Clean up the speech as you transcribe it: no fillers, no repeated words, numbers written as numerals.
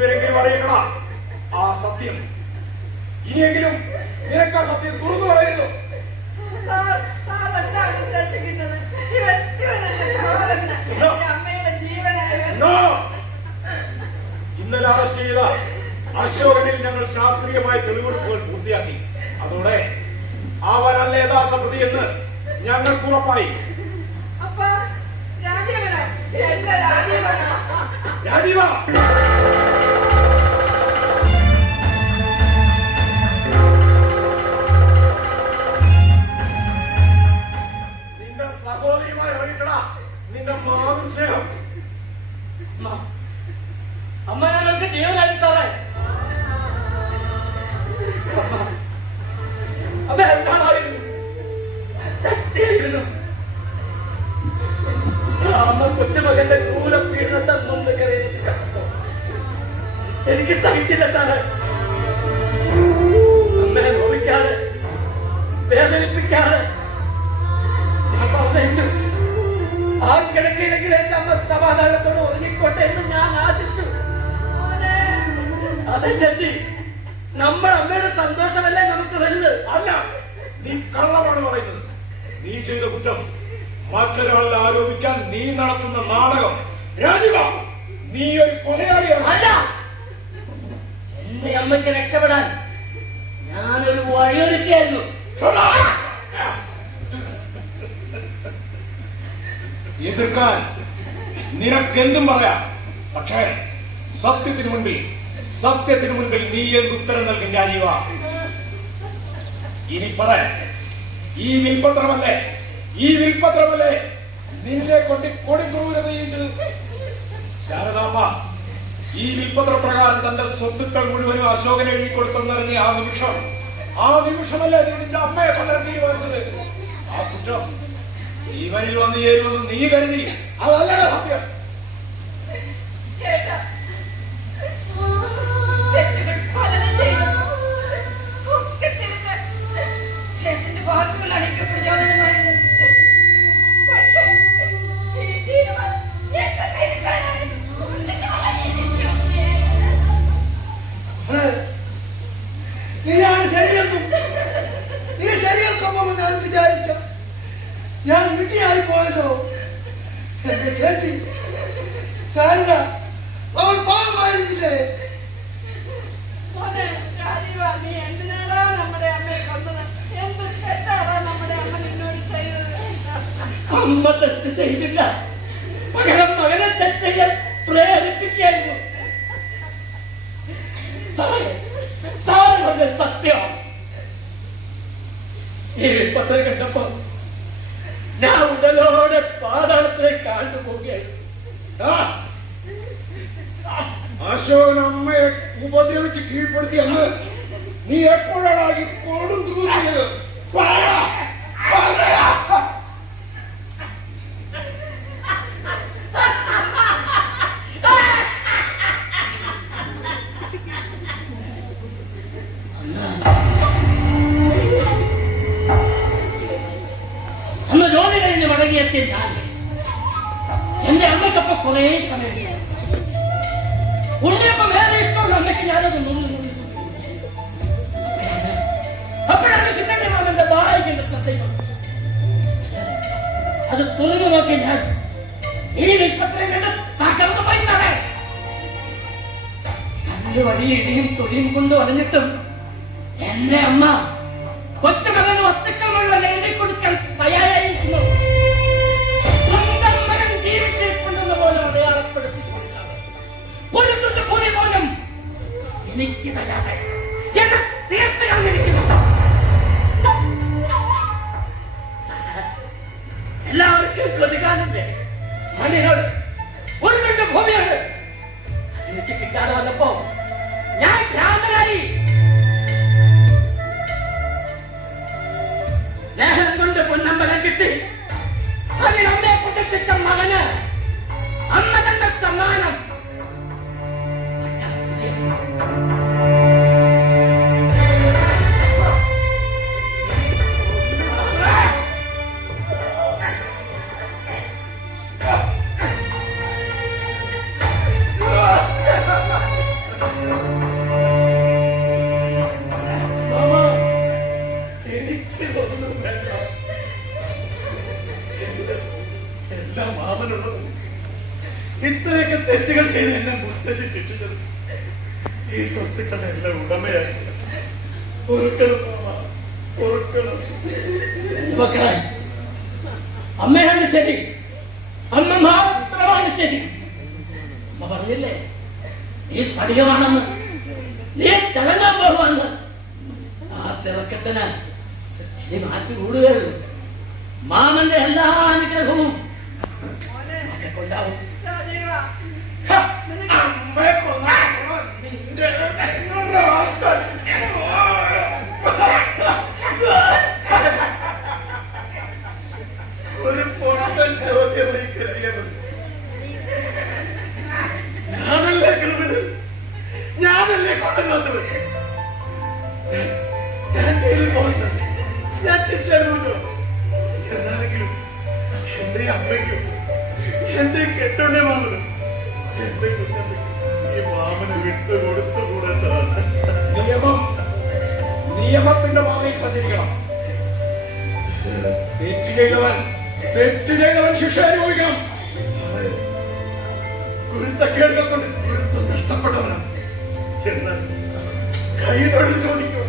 ഇവരെങ്കിലും അറിയണം ആ സത്യം. ഇനിയെങ്കിലും നിനക്ക് ആ സത്യം തുറന്നു പറയുന്നു. ഇന്നലെ അറസ്റ്റ് ചെയ്ത അശോകനിൽ ഞങ്ങൾ ശാസ്ത്രീയമായ തെളിവെടുപ്പുകൾ പൂർത്തിയാക്കി. അതോടെ അവനല്ല യഥാർത്ഥ പ്രതിയെന്ന് ഞങ്ങൾക്ക് ഉറപ്പായി. രാജീവ, നിന്റെ സഹോദരിയുമായി ഇറങ്ങിക്കടാ നിന്റെ മാതൃസ്നേഹം. അമ്മ ഞങ്ങൾക്ക് ജീവനായി സാറേ. അമ്മ എന്തായിരുന്നു? ശക്തിയായിരുന്നു. അമ്മ കൊച്ചുമകന്റെ ക്രൂര പീഡനത്തെ മുമ്പ് കയറിയപ്പോ എനിക്ക് സഹിച്ചില്ല സാറേ. അമ്മയെ നോവിക്കാതെ വേദനിപ്പിക്കാതെ ഞാൻ പറഞ്ഞു. ആ കിടക്കിലെങ്കിലും എന്റെ അമ്മ സമാധാനത്തോടെ ഒതുങ്ങിക്കോട്ടെ എന്ന് ഞാൻ ആശിച്ചു. അതെ ചേച്ചി, നമ്മുടെ അമ്മയുടെ സന്തോഷമല്ലേ നമുക്ക് വലുത്. അല്ല, നീ കള്ളമാണ് പറയുന്നത്. നീ ചെയ്ത കുറ്റം മറ്റൊരാളിൽ ആരോപിക്കാൻ നീ നടത്തുന്ന നാടകം. രാജീവ, നീ ഒരു കൊലയാളിയാണ്. അല്ല, എന്റെ അമ്മയ്ക്ക് രക്ഷപ്പെടാൻ ഞാനൊരു വഴിയൊരുക്കായിരുന്നു. എതിർക്കാൻ നിനക്കെന്തും പറയാം. പക്ഷേ സത്യത്തിന് മുൻപിൽ നീ എന്ത് ഉത്തരം നൽകും രാജീവ? ഇനി പറ, ഈ വിൽപത്രമല്ലേ നിന്നെ കൊണ്ട് കൊടുക്രൂരത ചെയ്തത്? ശാരദാമ്മ ഈ വിൽപത്ര പ്രകാരം തന്റെ സ്വത്തുക്കൾ മുഴുവനും അശോകനെ എഴുതി കൊടുത്തെന്നറിഞ്ഞ ആ നിമിഷമല്ലേ നീ നിന്റെ അമ്മയെ കൊല്ലാൻ തീരുമാനിച്ചത്? ആ കുറ്റം ഇവനിൽ വന്ന് ചേരുമെന്ന് നീ കരുതി. അതല്ലടാ സത്യം. നീയാണ് ശരിയെന്നും നീ ശരിയാക്കുമെന്ന് ഞാൻ വിചാരിച്ച ഞാൻ വിട്ടിയായി പോയല്ലോ. എന്റെ ചേച്ചി ശാരദ അവൾ പാവമായിരുന്നില്ലേ? അമ്മ തെറ്റ് ചെയ്തില്ല, പകരം മകനെ തെറ്റ് ചെയ്യാൻ പ്രേരിപ്പിക്കായിരുന്നു. സത്യം ഈ വിൽപ്പത്രം കണ്ടപ്പോ ഞാൻ ഉടലോടെ പാതാളത്തിലേക്ക് ആണ്ടുപോവുകയായിരുന്നു. അശോകൻ അമ്മയെ ഉപദ്രവിച്ച് കീഴ്പ്പെടുത്തി അന്ന് നീ എപ്പോഴാണ് കൊടും തൂങ്ങിയത്? അന്ന് ജോലി കഴിഞ്ഞ് മടങ്ങിയെത്തിയ ഞാൻ എന്റെ അമ്മയ്ക്കൊപ്പം കുറെ സമയം ഉണ്ണിയപ്പം വേറെ ഇഷ്ടമുള്ള അമ്മയ്ക്ക് ഞാനത് അപ്പോഴാണ് കിട്ടേണ്ട മാമന്റെ വായിക്കേണ്ട ശ്രദ്ധയും അത് തുറന്നു നോക്കി ഞാൻ ഈ വിൽപ്പത്രം കണ്ട് തകർന്ന പൈസ കല്ല് വടിയും ഇടിയും തൊടിയും കൊണ്ട് വലഞ്ഞിട്ടും എന്റെ അമ്മ കൊച്ചുമകന് വസ്തുക്കൾ മുഴുവൻ എഴുതി കൊടുക്കാൻ തയ്യാറായിരിക്കുന്നു. സ്വന്തം മകൻ ജീവിച്ചിരിക്കുന്നത് പോലെ അടയാളപ്പെടുത്തി കൊടുക്കാതെ ഒരു തുണ്ട് കൂലി പോലും എനിക്ക് തരാതെ എന്നെ തീർത്ത് കളഞ്ഞിരിക്കുന്നു. എല്ലാവർക്കും കൊതുകാനില്ലേ മണ്ണിനോട് ഒരു തുണ്ട് ഭൂമിയോട് എനിക്ക് കിട്ടാതെ വന്നപ്പോ ഞാൻ ഭ്രാന്തനായി. സ്നേഹം കൊണ്ട് പൊന്നമ്പലം കിട്ടി അതിനമ്മയെ പൊട്ടിച്ച മകന് അമ്മ തന്നെ സമ്മാനം. മുത്തശ്ശി ശിക്ഷിച്ചത് ഈ സ്വത്തുക്കളുടെ എല്ലാം ഉടമയായി. പൊറുക്കണം മാമ, പൊറുക്കണം. മക്കളെ, അമ്മയാണ് ശരി, അമ്മ മാത്രമാണ് ശരി. അമ്മ പറഞ്ഞില്ലേ നീ സ്ഫടികമാണെന്ന്, നീ തിളങ്ങാൻ പോകുവാന്ന്. ആ തിളക്കത്തിന് നീ മാറ്റി കൂടുകയുള്ളൂ. മാമന്റെ എല്ലാ അനുഗ്രഹവും കൊണ്ടാവും. അമ്മയെ കൊന്നപ്പോൾ നിന്റെ നിങ്ങളുടെ അവസ്ഥ ഒരു പൊട്ടൻ ചോദ്യമായി കരുതിയത്. ഞാനല്ലേ ക്രിമിനൽ, ഞാനല്ലേ കൊണ്ടുവന്നവൻ. ഞാൻ ജയിലിൽ പോകുന്നത്, ഞാൻ ശിക്ഷ അനുഭവിച്ചു. എന്നാണെങ്കിലും എന്റെ അമ്മയ്ക്കും എന്റെ കെട്ടോടെ മാമനും എന്റെ കുഞ്ഞമ്മയ്ക്കും ഈ മാമനെ വിട്ടുകൊടുത്തുകൂടെ സാർ. നിയമത്തിന്റെ പാതയിൽ സഞ്ചരിക്കണം. തെറ്റ് ചെയ്തവൻ ശിക്ഷ അനുഭവിക്കണം. ഗുരുത്തക്കേടുകൾ കൊണ്ട് ഗുരുത്വം നഷ്ടപ്പെട്ടവനാണ്. എന്നാൽ കൈ തൊഴിൽ ചോദിക്കും